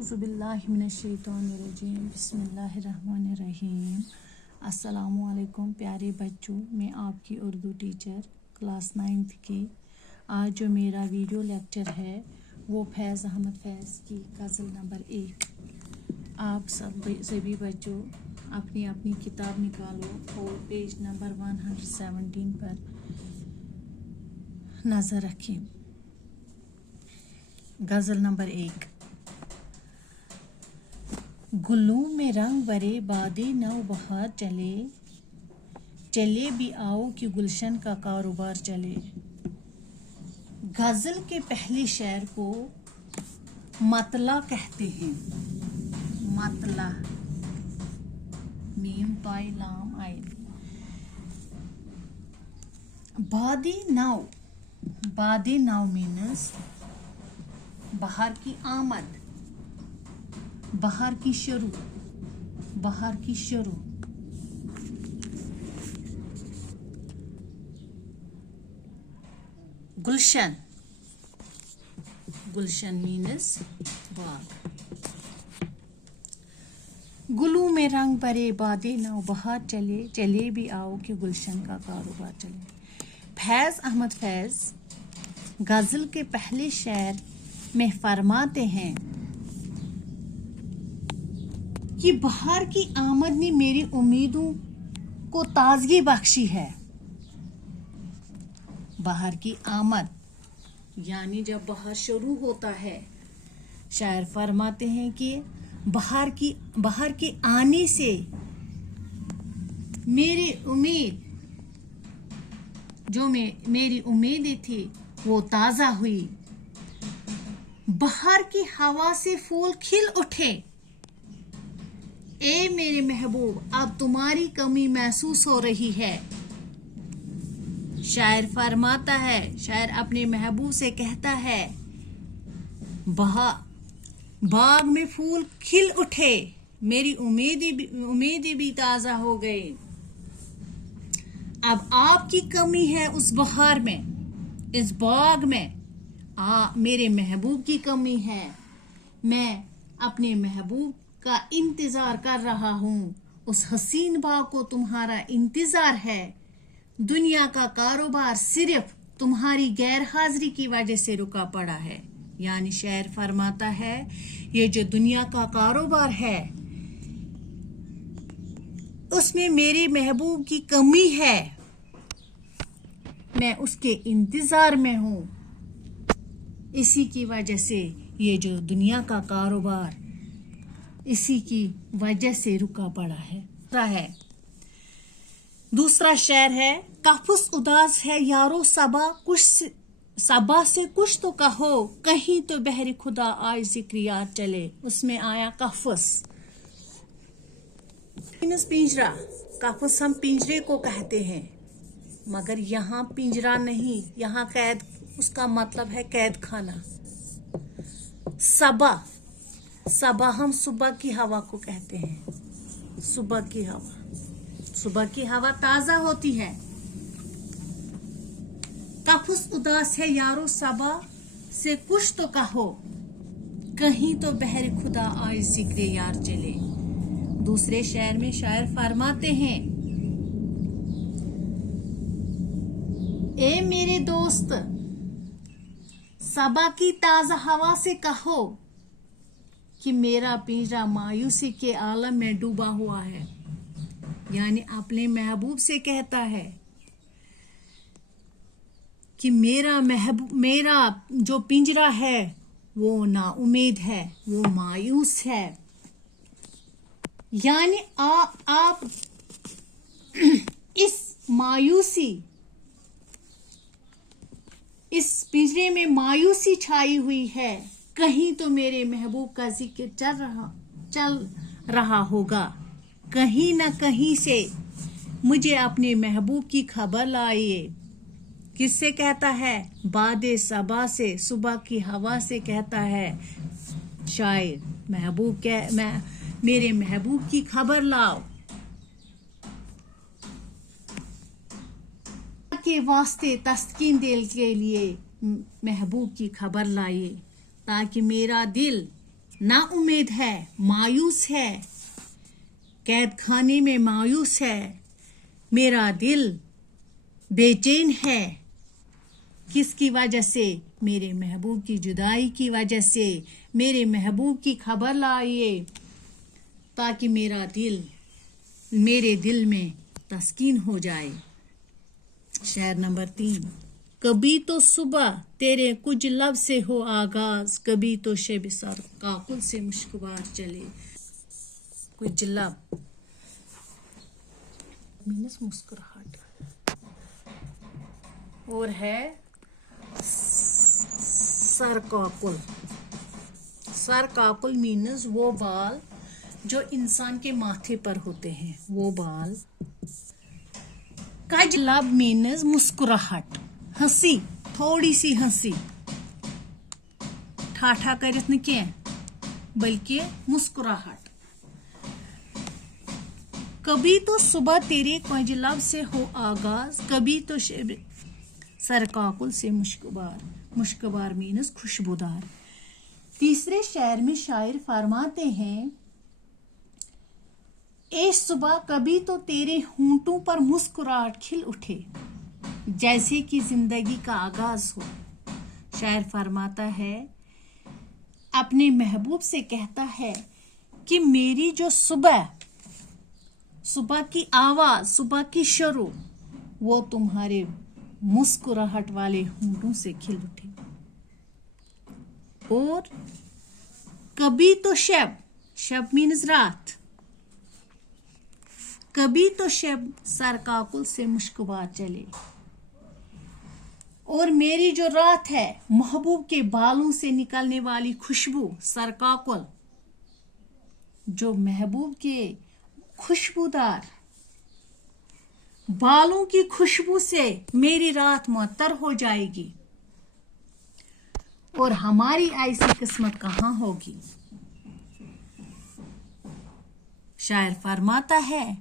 औज़ुबिल्लाहि मिनश्शैतानिर्रजीम बिस्मिल्लाहिर्रहमानिर्रहीम। अस्सलामुअलैकुम प्यारे बच्चों, मैं आपकी उर्दू टीचर क्लास 9th की। आज जो मेरा वीडियो लेक्चर है वो फैज़ अहमद फैज़ की गज़ल नंबर 1। आप सभी बच्चों अपनी अपनी किताब निकालो और पेज नंबर 117 पर नज़र रखें। गज़ल नंबर 1। गुलों में रंग भरे बादे नौ बहार चले, चले भी आओ कि गुलशन का कारोबार चले। गज़ल के पहले शेर को मतला कहते हैं। मतला, मीम ताई लाम आइन। बादे नौ मीन्स बाहर की आमद, बाहर की शुरू, बाहर की शुरू। गुलशन, गुलशन मीन्स बाग। गुलू में रंग भरे बादे नौ बहार चले, चले भी आओ कि गुलशन का कारोबार चले। फैज़ अहमद फैज़ गज़ल के पहले शेर में फरमाते हैं कि बहार की आमद ने मेरी उम्मीदों को ताजगी बख्शी है। बहार की आमद यानी जब बहार शुरू होता है, शायर फरमाते हैं कि बहार के आने से मेरी उम्मीदें थी वो ताज़ा हुई। बहार की हवा से फूल खिल उठे, ए मेरे महबूब अब तुम्हारी कमी महसूस हो रही है। शायर फरमाता है, शायर अपने महबूब से कहता है, बाग में फूल खिल उठे, मेरी उम्मीदें भी ताज़ा हो गई। अब आपकी कमी है उस बहार में, इस बाग में मेरे महबूब की कमी है। मैं अपने महबूब का इंतजार कर रहा हूँ। उस हसीन बाग को तुम्हारा इंतजार है। दुनिया का कारोबार सिर्फ तुम्हारी गैर हाजिरी की वजह से रुका पड़ा है। यानी शायर फरमाता है, ये जो दुनिया का कारोबार है उसमें मेरे महबूब की कमी है, मैं उसके इंतजार में हूँ। इसी की वजह से ये जो दुनिया का कारोबार इसी की वजह से रुका पड़ा है। दूसरा शेर है, काफुस उदास है यारो सबा से कुछ तो कहो, कहीं तो बहरे खुदा आज जिक्र यार चले। उसमें आया काफुस पिंजरा। काफुस हम पिंजरे को कहते हैं, मगर यहाँ पिंजरा नहीं, यहाँ कैद, उसका मतलब है कैद खाना। सबा हम सुबह की हवा को कहते हैं। सुबह की हवा ताजा होती है। काफुस उदास है यारो सबा से कुछ तो कहो, कहीं तो बहरे खुदा आज जिक्र यार चले। दूसरे शेर में शायर फरमाते हैं, ए मेरे दोस्त सबा की ताजा हवा से कहो कि मेरा पिंजरा मायूसी के आलम में डूबा हुआ है। यानी अपने महबूब से कहता है कि मेरा जो पिंजरा है वो नाउम्मीद है, वो मायूस है। यानी आप इस पिंजरे में मायूसी छाई हुई है। कहीं तो मेरे महबूब का जिक्र चल रहा होगा। कहीं ना कहीं से मुझे अपने महबूब की खबर लाइए। किससे कहता है? बादे सबा से, सुबह की हवा से कहता है शायर। मेरे महबूब की खबर लाओ, के वास्ते तस्कीन दिल के लिए महबूब की खबर लाइए, ताकि मेरा दिल ना उम्मीद है, मायूस है, कैद खाने में मायूस है, मेरा दिल बेचैन है। किसकी वजह से? मेरे महबूब की जुदाई की वजह से। मेरे महबूब की खबर लाइए ताकि मेरे दिल में तस्कीन हो जाए। शेर नंबर 3। कभी तो सुबह तेरे कुछ लब से हो आगाज, कभी तो शब सर काकुल से मुश्कबार चले। कुछ लब मीनस मुस्कुराहट, और है सर काकुल। सर काकुल मीनस वो बाल जो इंसान के माथे पर होते हैं, वो बाल। कज लब मीनस मुस्कुराहट, हंसी, थोड़ी सी हंसी, ठाठा करित न कह बल्कि मुस्कुराहट। कभी तो सुबह तेरे कज लब से हो आगाज, कभी तो शब सर काकुल से मुश्कबार। मुश्कबार मीनस खुशबूदार। तीसरे शेर में शायर फरमाते हैं, ए सुबह कभी तो तेरे होंठों पर मुस्कुराहट खिल उठे, जैसे कि जिंदगी का आगाज हो। शायर फरमाता है, अपने महबूब से कहता है कि मेरी जो सुबह की आवाज, सुबह की शुरू, वो तुम्हारे मुस्कुराहट वाले होंठों से खिल उठे। और कभी तो शब मीन्स रात, कभी तो शब सर काकुल से मुश्कबार चले। और मेरी जो रात है, महबूब के बालों से निकलने वाली खुशबू, सर काकुल, जो महबूब के खुशबूदार बालों की खुशबू से मेरी रात मुअत्तर हो जाएगी। और हमारी ऐसी किस्मत कहां होगी? शायर फरमाता है,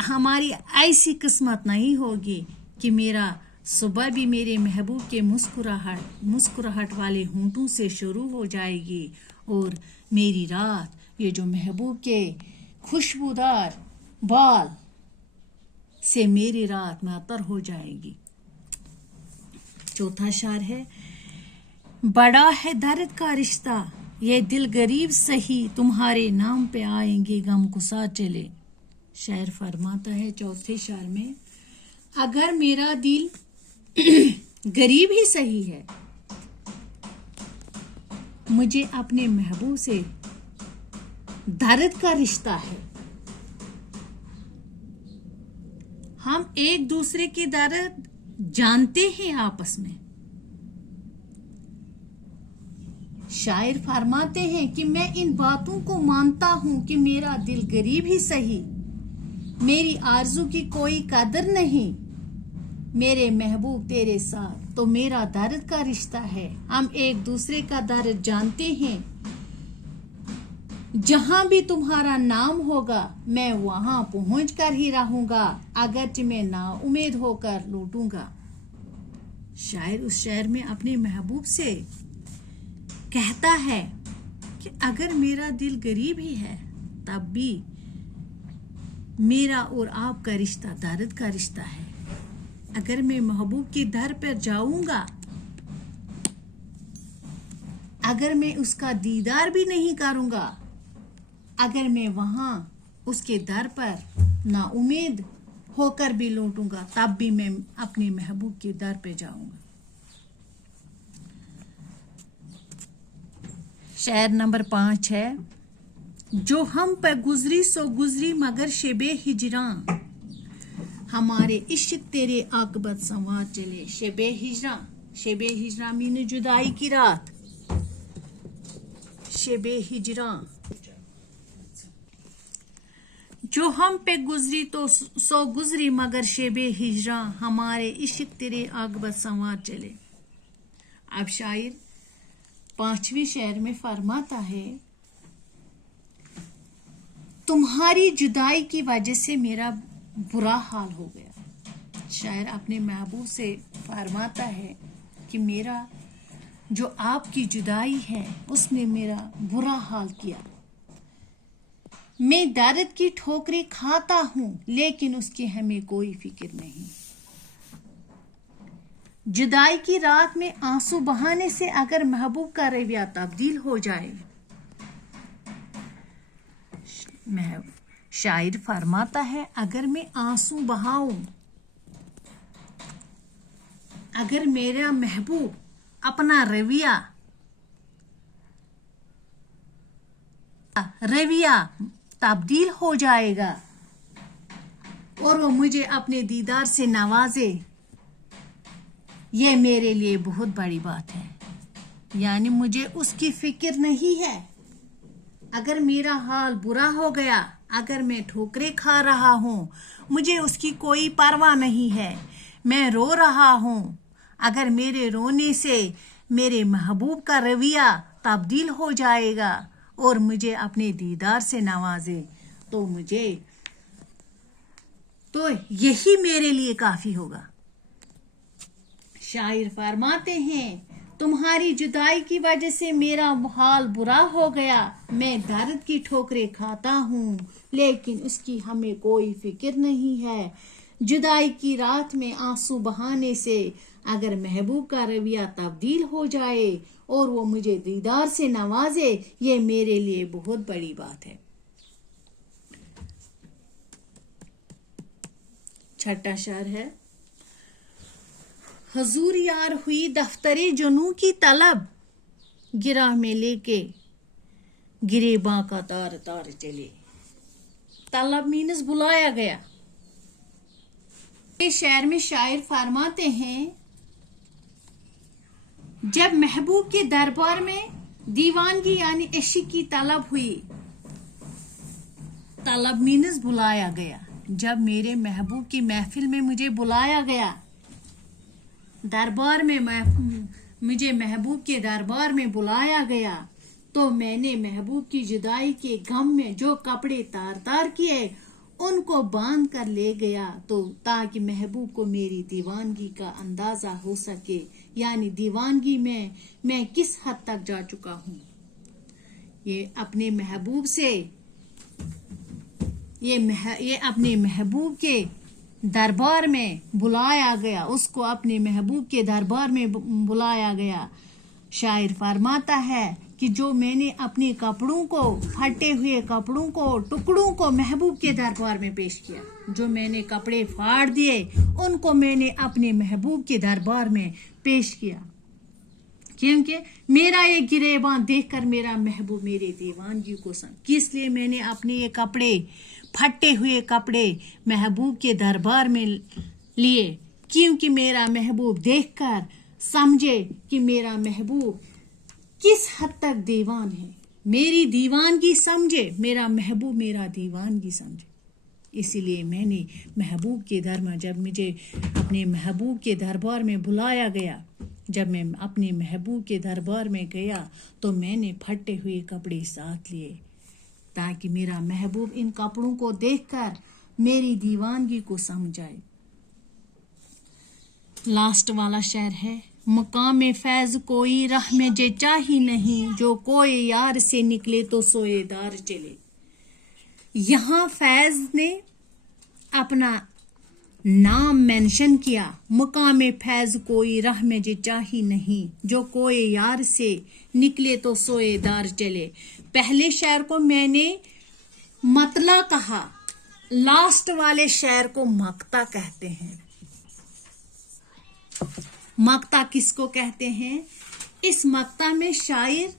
हमारी ऐसी किस्मत नहीं होगी कि मेरा सुबह भी मेरे महबूब के मुस्कुराहट वाले होंठों से शुरू हो जाएगी, और मेरी रात ये जो महबूब के खुशबूदार बाल से मेरी रात मुअत्तर हो जाएगी। चौथा शेर है, बड़ा है दर्द का रिश्ता, ये दिल गरीब सही, तुम्हारे नाम पे आएंगे गम गुसार चले। शायर फरमाता है चौथे शेर में, अगर मेरा दिल गरीब ही सही है, मुझे अपने महबूब से दर्द का रिश्ता है। हम एक दूसरे की दर्द जानते हैं आपस में। शायर फरमाते हैं कि मैं इन बातों को मानता हूं कि मेरा दिल गरीब ही सही, मेरी आरज़ू की कोई कदर नहीं, मेरे महबूब तेरे साथ तो मेरा दर्द का रिश्ता है। हम एक दूसरे का दर्द जानते हैं। जहां भी तुम्हारा नाम होगा मैं वहां पहुंच कर ही रहूंगा, अगरचे मैं ना उम्मीद होकर लौटूंगा। शायर उस शेर में अपने महबूब से कहता है कि अगर मेरा दिल गरीब ही है, तब भी मेरा और आपका रिश्ता दर्द का रिश्ता है। अगर मैं महबूब के दर पर जाऊंगा, अगर मैं उसका दीदार भी नहीं करूंगा, अगर मैं वहां उसके दर पर ना उम्मीद होकर भी लौटूंगा, तब भी मैं अपने महबूब के दर पे जाऊंगा। शेर नंबर 5 है, जो हम पे गुजरी सो गुजरी मगर शबे हिजरां, हमारे इश्क तेरे आकबत संवार चले। शबे हिजरां मीन जुदाई की रात। शबे हिजरां, जो हम पे गुजरी तो सो गुजरी मगर शबे हिजरां, हमारे इश्क तेरे आकबत संवार चले। अब शायर 5वें शेर में फरमाता है, तुम्हारी जुदाई की वजह से मेरा बुरा हाल हो गया। शायर अपने महबूब से फरमाता है कि मेरा जो आपकी जुदाई है उसने मेरा बुरा हाल किया। मैं दर्द की ठोकरें खाता हूं लेकिन उसकी हमें कोई फिक्र नहीं। जुदाई की रात में आंसू बहाने से अगर महबूब का रवैया तब्दील हो जाए, शायर फरमाता है अगर मैं आंसू बहाऊं, अगर मेरा महबूब अपना रवैया तब्दील हो जाएगा और वो मुझे अपने दीदार से नवाजे, ये मेरे लिए बहुत बड़ी बात है। यानी मुझे उसकी फिक्र नहीं है। अगर मेरा हाल बुरा हो गया, अगर मैं ठोकरें खा रहा हूं, मुझे उसकी कोई परवाह नहीं है। मैं रो रहा हूं, अगर मेरे रोने से मेरे महबूब का रवैया तब्दील हो जाएगा और मुझे अपने दीदार से नवाजे तो यही मेरे लिए काफी होगा। शायर फरमाते हैं तुम्हारी जुदाई की वजह से मेरा हाल बुरा हो गया। मैं दर्द की ठोकरें खाता हूँ लेकिन उसकी हमें कोई फिक्र नहीं है। जुदाई की रात में आंसू बहाने से अगर महबूब का रवैया तब्दील हो जाए और वो मुझे दीदार से नवाजे, ये मेरे लिए बहुत बड़ी बात है। छठा शेर है, हजूर यार हुई दफ्तरे जुनू की तलब, गिराह में लेके गिरेबां का तार तार चले। तलब मीन्स बुलाया गया। इस शेर में शायर फरमाते हैं जब महबूब के दरबार में दीवानगी यानी इश्क की तलब हुई, तलब मीन्स बुलाया गया। जब मेरे महबूब की महफिल में मुझे बुलाया गया, दरबार में मुझे महबूब के दरबार में बुलाया गया, तो मैंने महबूब की जुदाई के गम में जो कपड़े तार तार किए उनको बांध कर ले गया, तो ताकि महबूब को मेरी दीवानगी का अंदाजा हो सके। यानी दीवानगी में मैं किस हद तक जा चुका हूँ। ये अपने महबूब से ये अपने महबूब के दरबार में बुलाया गया, उसको अपने महबूब के दरबार में बुलाया गया। शायर फरमाता है कि जो मैंने अपने कपड़ों को, फटे हुए कपड़ों को, टुकड़ों को महबूब के दरबार में पेश किया, जो मैंने कपड़े फाड़ दिए उनको मैंने अपने महबूब के दरबार में पेश किया, क्योंकि मेरा ये गिरेबान देखकर मेरा महबूब मेरी दीवानगी को किस लिए मैंने अपने ये कपड़े, फटे हुए कपड़े महबूब के दरबार में लिए, क्योंकि मेरा महबूब देखकर समझे कि मेरा महबूब किस हद तक दीवान है, मेरी दीवानगी समझे, मेरा महबूब मेरा दीवानगी समझे। इसीलिए मैंने महबूब के दरबार, जब मुझे अपने महबूब के दरबार में बुलाया गया, जब मैं अपने महबूब के दरबार में गया तो मैंने फटे हुए कपड़े साथ लिए, ताकि मेरा महबूब इन कपड़ों को देखकर मेरी दीवानगी को समझ जाए। लास्ट वाला शेर है, मकाम फैज कोई राह में जे चाही नहीं, जो कोई यार से निकले तो सोएदार चले। यहाँ फैज ने अपना नाम मेंशन किया, मकाम फैज कोई राह में जे चाही नहीं, जो कोई यार से निकले तो सोएदार चले। पहले शेर को मैंने मतला कहा, लास्ट वाले शेर को मक्ता कहते हैं। मक्ता किसको कहते हैं? इस मक्ता में शायर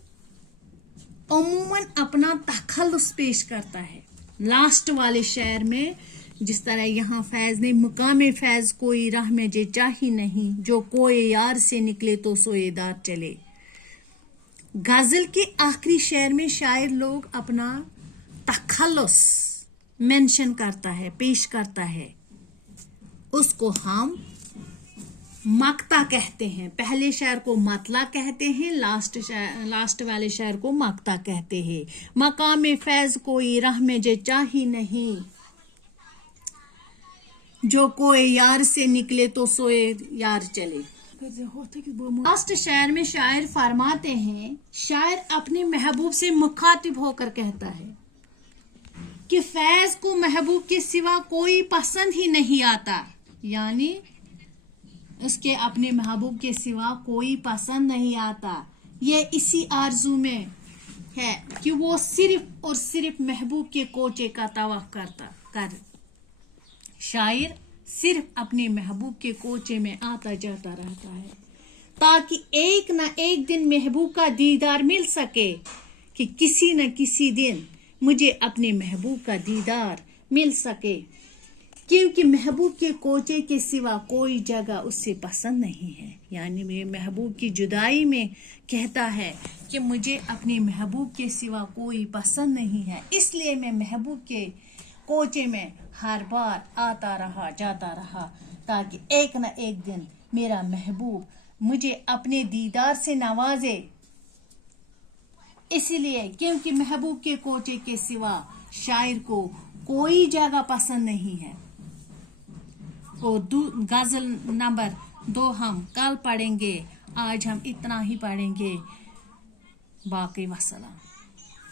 अमूमन अपना तखल्लुस पेश करता है। लास्ट वाले शेर में जिस तरह यहाँ फैज ने मुकाम फैज कोई राह में जे चाही नहीं, जो कोई यार से निकले तो सोएदार चले। गजल के आखिरी शेर में शायर लोग अपना तखल्लुस मेंशन करता है, पेश करता है, उसको हम मक्ता कहते हैं। पहले शेर को मतला कहते हैं, लास्ट वाले शेर को मक्ता कहते हैं। मकाम फैज कोई राह में जे चाही नहीं, जो कोई यार से निकले तो सोए यार चले। लास्ट शायर में शायर फरमाते हैं, शायर अपने महबूब से मुखातिब होकर कहता है कि फैज को महबूब के सिवा कोई पसंद ही नहीं आता, यानी उसके अपने महबूब के सिवा कोई पसंद नहीं आता। ये इसी आरजू में है कि वो सिर्फ और सिर्फ महबूब के कोचे का तवक्क कर शायर सिर्फ अपने महबूब के कोचे में आता जाता रहता है, ताकि एक न एक दिन महबूब का दीदार मिल सके, कि किसी न किसी दिन मुझे अपने महबूब का दीदार मिल सके, क्योंकि महबूब के कोचे के सिवा कोई जगह उससे पसंद नहीं है। यानी मेरे महबूब की जुदाई में कहता है कि मुझे अपने महबूब के सिवा कोई पसंद नहीं है, इसलिए मैं महबूब के कोचे में हर बार आता रहा जाता रहा, ताकि एक न एक दिन मेरा महबूब मुझे अपने दीदार से नवाजे। इसलिए क्योंकि महबूब के कोचे के सिवा शायर को कोई जगह पसंद नहीं है। और गजल नंबर 2 हम कल पढ़ेंगे, आज हम इतना ही पढ़ेंगे। बाकी वसलाम।